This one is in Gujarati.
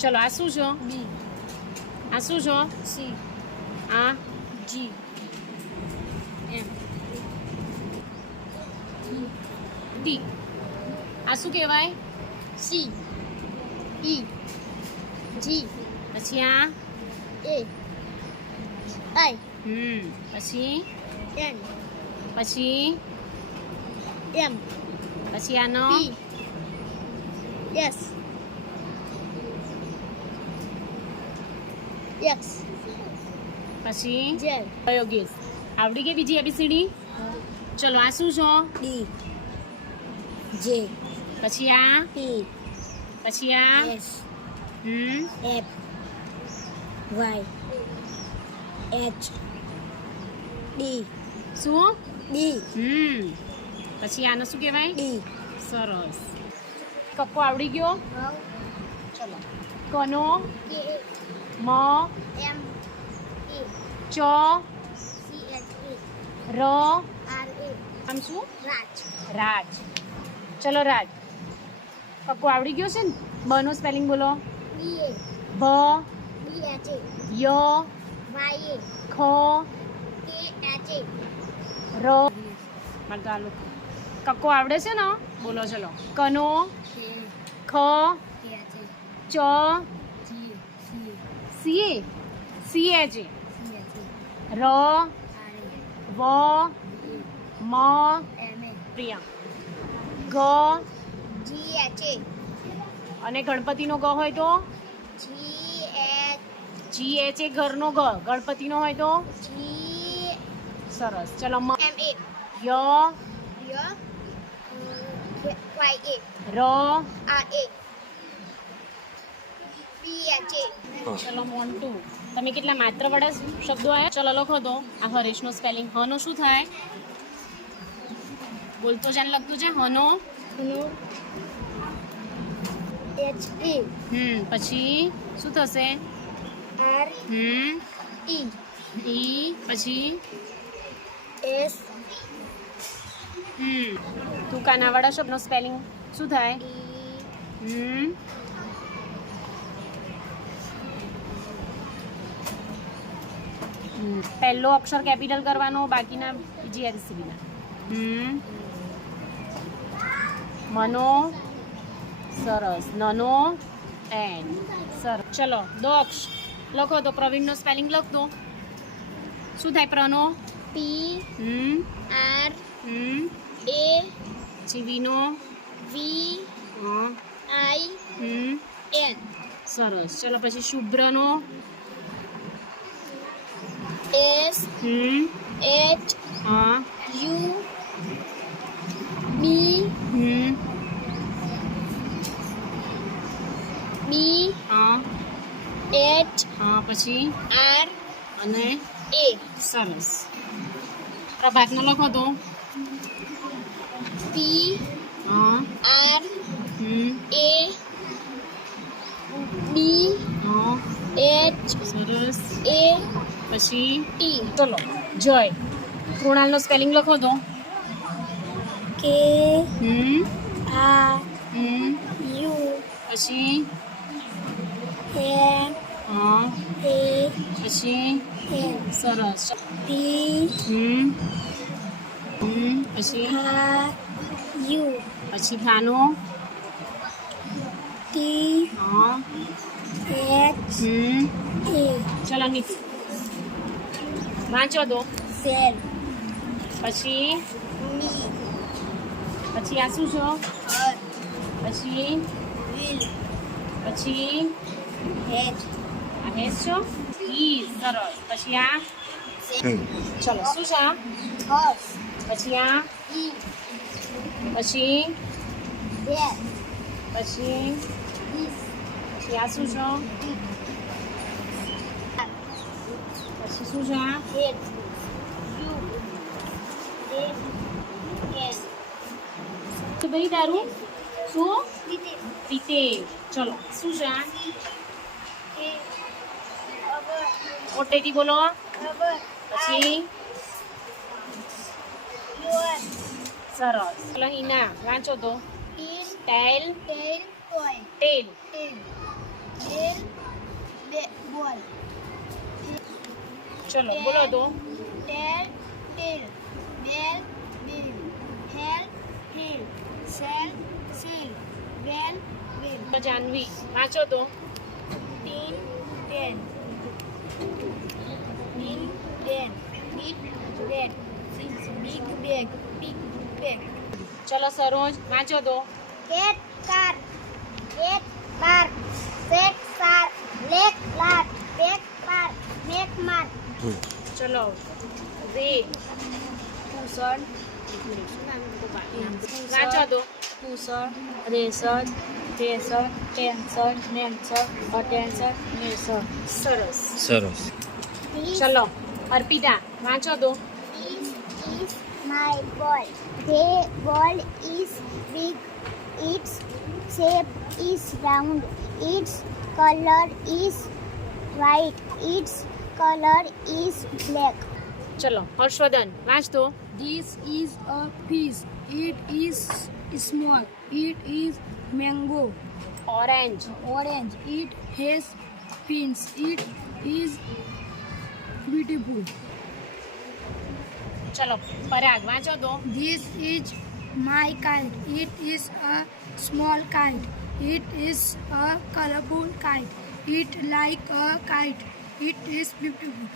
ચલો આ શું છે? B. આ શું છે? C. આ G. એમ ટી. આ શું કહેવાય? C. E. G. પછી આ A. I. પછી N. પછી M. પછી આનો P. S. X. પછી Z. યોગેશ આવડી ગઈ બીજી એબીસીડી? ચલો આ શું છે? D. J. પછી આ P. પછી આ S. F. Y. H. D. શું? D. પછી આને શું કહેવાય? D. સરસ. કક્કો આવડી ગયો? ચલો કનો મ M. A. ચ C. H. ર A. R. A. આમ શું? Raj. રાજ. ચલો રાજ. કક્કો આવડી ગયો છે ને? બનો સ્પેલિંગ બોલો. B. A. ભ B. H. A. Y Y. A. ખ K. H. A. ર મારે તો આલુ કક્કો આવડે છે ને? બોલો ચલો. કનો K. ખ K. H. A. ચ G. C. C C H C. H. A. ર R. વ A. મ M. A. પ્રિયા ગ G. H. A. અને ગણપતિનો ગ હોય તો G. H. જી એચ એ ઘરનો ગ. ગણપતિનો હોય તો G. સરસ. ચલો મ M. A. Y Y. A. ર R. A. B. H. A. ચલો મોન્ટુ. તમે કેટલા માત્ર વડા શબ્દો આવ્યા? ચલો લખો તો. આ હરેશનો સ્પેલિંગ હનો શું થાય? બોલતો જાન લખતું છે હનો. Hello. H. A. પછી શું થશે? R. E. ઈ પછી S. તુકાનાવાળા શબ્દનો સ્પેલિંગ શું થાય? E. પહેલો અક્ષર કેપિટલ કરવાનો, બાકીના બીજી એબીસીડીના. મનો સરસ. નનો એન સરસ. ચલો દો અક્ષ લખો તો. પ્રવીણનો સ્પેલિંગ લખ દો. શું થાય? પ્રનો P. R. A. પછી વીનો V. I. N. સરસ. ચલો પછી શુભ્રનો S. H. હા U. B. B. હા H. હા પછી R. અને A. સરસ. પ્રભાતનો લખો તો. P. હા R. A. B. હા H. સરસ. A. પછી T. ચલો જય. કૃણાલનો સ્પેલિંગ લખો તો. K. R. U. પછી N. હા A. પછી N. સરસ. P. પછી R. U. પછી થાનો T. હા H. A. ચલો નીચે વાંચો દો. Cell. પછી Me. પછી આ શું છે? Her. પછી Will. પછી Head. આ હેસ છો? ઈ સરસ. પછી આ ચલો શું છે? આ Horse. પછી આ E. પછી Bear. પછી This. પછી આ શું છે? પછી શું છે? આ Head. U. Head. Yes. તો ભાઈ તારું શું? With રીતે. ચલો શું છે? આ it. Rubber. મોટેથી બોલો. Rubber. પછી Your. સરસ. ચલો હિના વાંચો તો. In. Tail Tail. Toy. Tail Tail. Ball. ચલો બોલો તો. Tail. Bell. Bill. Hair. Hill. Shell. Seal. Bell. Bill. Janvi વાંચો તો. Tin. Ten. Tin. Ten. Big. Red. Big bag. Big bag. ચલો સરોજ વાંચો તો. Cat. Car. Cat. Car. Set. Sar. Leg. Lat. Back. Bar. Make. Mark. ચલો રે Cushion. વાંચો તો. Cushion. Razor. Razor. Pencil. Pencil. Attention. Razor. સરસ. સરસ. ચલો અર્પિતા વાંચો તો. This is my ball. The ball is big. Its shape is round. Its color is white. Its color is black. ચલો હર્ષવર્ધન વાંચ તો. This is a fish. It is small. It is mango. Orange. Orange. It has fins. It is beautiful. ચલો પરાગ વાંચો તો. This is my kite. It is a small kite. It is a colorful kite. It like a kite. It is beautiful.